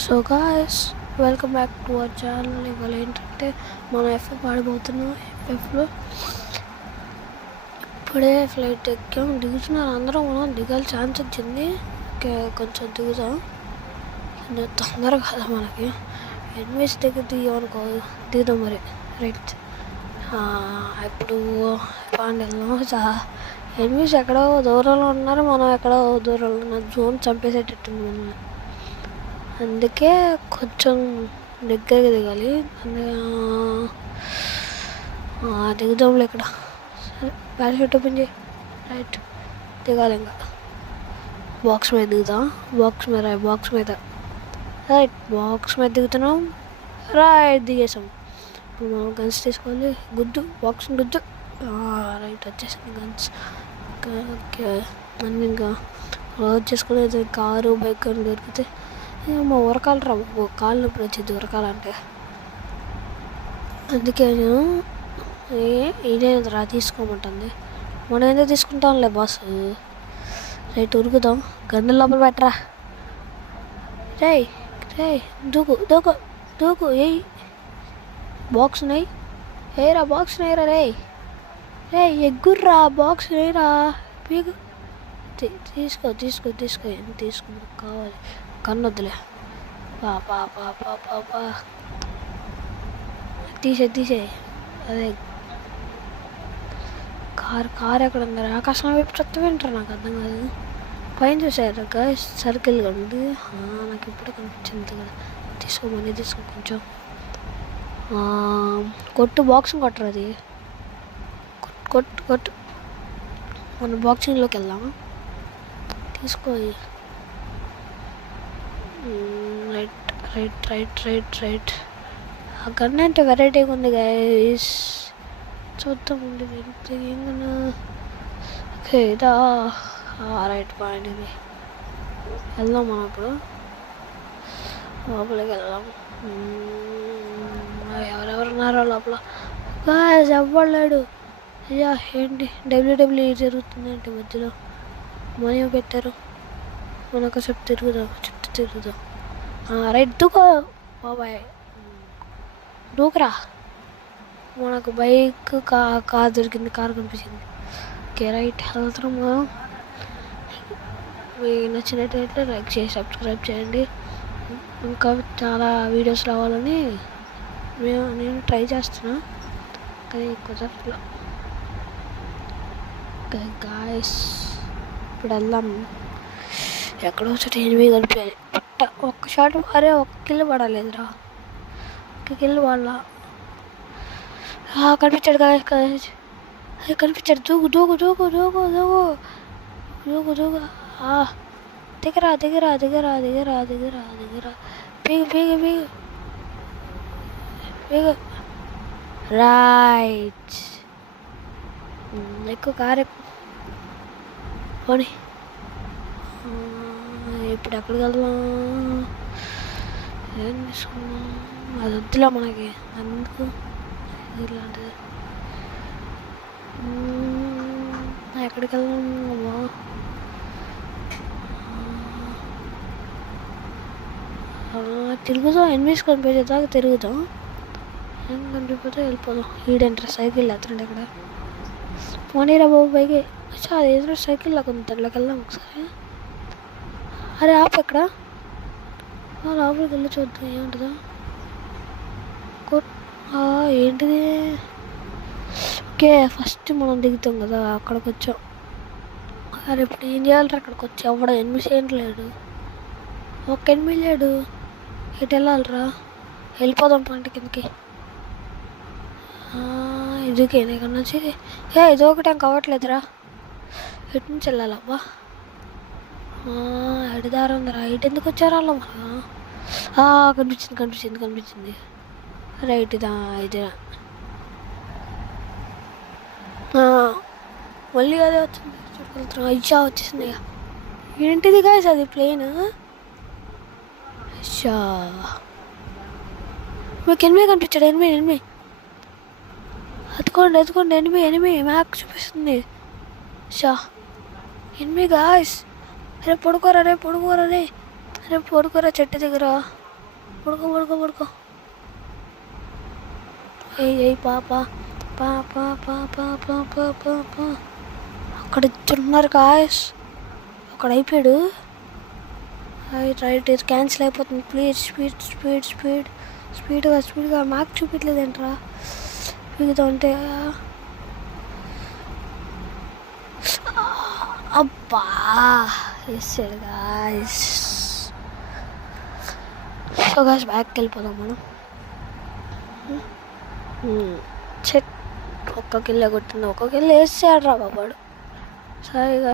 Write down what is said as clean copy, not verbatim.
So guys, welcome back to our channel. ఇవాళ ఏంటంటే మనం ఎఫ్ఎఫ్ ఆడిపోతున్నాం. ఎఫ్ఎఫ్లో ఇప్పుడే ఫ్లైట్ ఎక్కాం, దిగుతున్నారు అందరూ. మనం దిగాలి ఛాన్స్ వచ్చింది. కొంచెం దిగుతాం, తొందర కదా మనకి. ఎనిమిస్ దగ్గర దిగామనుకో, దిగుదాం మరి. రైట్, ఇప్పుడు వెళ్దాం. ఎనిమిస్ ఎక్కడో దూరంలో ఉన్నారు, మనం ఎక్కడో దూరంలో ఉన్నాం. జోన్ చంపేసేటట్టుంది మనం, అందుకే కొంచెం దగ్గరగా దిగాలి. దిగుదాంలే ఇక్కడ. సరే, పారాషూట్ ఓపెన్ చేయి. రైట్, దిగాలి. ఇంకా బాక్స్ మీద దిగుతాం. బాక్స్ మీద రైట్, బాక్స్ మీద దిగుతున్నాం. రైట్, దిగేసాం. ఇప్పుడు మనం గన్స్ తీసుకోవాలి. గుద్దు, బాక్స్ గుద్దు. రైట్, వచ్చేసింది గన్స్. ఓకే, అన్నీ ఇంకా క్లోజ్ చేసుకోలేదు. కారు బైక్ అని దొరికితే మా ఉరకాలు రా, కాళ్ళు నొప్పి వచ్చింది ఉరకాలంటే. అందుకే నేను ఇదేంద్రా తీసుకోమంటుంది. మనం ఎందుకు తీసుకుంటాంలే బాస్. రైట్, ఉరుకుదాం. గన్ను లోపల పెట్టరా. రే రే, దూకు దూకు దూకు. ఏయ్, బాక్స్ నెయ్యి. ఏరా బాక్స్ నెయ్యరా. రే రే, ఎగ్గుర్రా, బాక్స్ నెయ్యరా. పీకు. తీసుకో తీసుకో తీసుకో, ఎంత తీసుకుంటా కావాలి. కన్నొద్దులే. పా తీసే. అదే కారు ఎక్కడ ఉందా? ఆకాశం వైపు చెత్త వింటారు, నాకు అర్థం కాదు. పైన చూసారు సర్కిల్ ఉంది, నాకు ఇప్పుడే కనిపించింది కదా. తీసుకోమని తీసుకో కొంచెం. కొట్టు, బాక్సింగ్ కొట్టరు. అది కొట్టు. మన బాక్సింగ్లోకి వెళ్దామా? తీసుకో. రైట్. ఆ గన్ అంటే వెరైటీగా ఉంది గైస్, చూద్దాం. ఓకే, ఇదా. రైట్, పాయింట్ ఇది. వెళ్దాం మనం ఇప్పుడు. లోపలికి వెళ్దాం. ఎవరెవరున్నారో లోపల. గాయ్స్, ఎవ్వలేడు. అయ్యా, ఏంటి డబ్ల్యూడబ్ల్యూ జరుగుతుందంటే మధ్యలో మనీ పెట్టారు. మనకు చుట్టూ తిరుగుదాం. రైట్, దూకో బాబాయ్, దూకరా. మనకు బైక్ కార్ దొరికింది, కారు కనిపించింది. ఓకే, రైట్, వెళ్తున్నాం మనం. మీకు నచ్చినట్టయితే లైక్ చేసి సబ్స్క్రైబ్ చేయండి. ఇంకా చాలా వీడియోస్ రావాలని నేను ట్రై చేస్తున్నా, కానీ కుదరట్లా. గాయస్, ఇప్పుడు వెళ్దాం. ఎక్కడో చోట ఎనిమిది కనిపించాలి. ఒక్క షాట్ వారే, ఒక్క కిల్లు పడలేదురా. ఒక్క కిల్లు పడాల. కనిపించాడు గాయస్, కనిపించాడు. దూకు. దిగరా. పీగు. రైట్, ఎక్కువ కారు పోనీ. ఇప్పుడు ఎక్కడికి వెళ్దాం? ఏం తీసుకున్నాం? అది వద్దులే మనకి, అందుకు ఇలాంటిది. ఎక్కడికి వెళ్దాం? తిరుగుదాం. ఎనిమిది కనిపించేదాకా తిరుగుదాం. ఏం కనిపిపోతే వెళ్ళిపోదాం. ఈడంటారా సైకిల్ వెళ్తుండే ఇక్కడ. పోనీరా బాబు పైకి. అది ఏదో సైకిల్ లాగా ఉంది, దాంట్లోకి వెళ్దాం ఒకసారి. అరే ఆపు, ఎక్కడ లోపలికి వెళ్ళి చూద్దాం ఏముంటుందా. ఏంటిది? ఓకే, ఫస్ట్ మనం దిగుతాం కదా, అక్కడికి వచ్చాం. అరే ఇప్పుడు ఏం చేయాలరా? అక్కడికి వచ్చి అవ్వడం. ఎనిమిది ఏంటి లేడు, ఒక్క ఎనిమిది లేడు. ఎటు వెళ్ళాలరా? వెళ్ళిపోదాం పంట కిందకి. ఇదికేనా ఇక్కడ నుంచి? ఇది ఒకటి ఇంకా అవ్వట్లేదురా. ఎటు నుంచి వెళ్ళాలబ్బా? ఎటు దారి ఉందిరా? ఇటు ఎందుకు వచ్చారా అలా? కనిపించింది. రైట్, ఇదా. మళ్ళీ అదే వచ్చింది. చూడగలుగుతున్నా. అయ్యా, వచ్చేసింది. ఏంటిది గాయస్, అది ప్లేన్. అయ్యా, మీకు ఎనిమిది కనిపించాడు. ఎనిమిది ఎత్తుకోండి. ఎనిమిది మ్యాప్ చూపిస్తుంది. షా, ఎనిమిది గాయస్. రేపు పడుకోరా చెట్టు దగ్గర. పడుకో పడుకో పడుకో. ఏయ్ పాపా పా పా పా పా పా పా పా పా. అక్కడ ఇద్దరున్నారు గాయస్. అక్కడ అయిపోయాడు. రైట్ ఇది క్యాన్సిల్ అయిపోతుంది. ప్లీజ్ స్పీడ్గా మ్యాక్ చూపించలేదేంట్రా. స్పీడ్గా ఉంటే అబ్బా వేసాడు గాయస్. సో గాయస్ బ్యాక్కి వెళ్ళిపోదాం మనం. చెట్ ఒక్క కిల్ల కొట్టింది. ఒక్క కిల్ల వేసాడు రా బాబాడు. సరే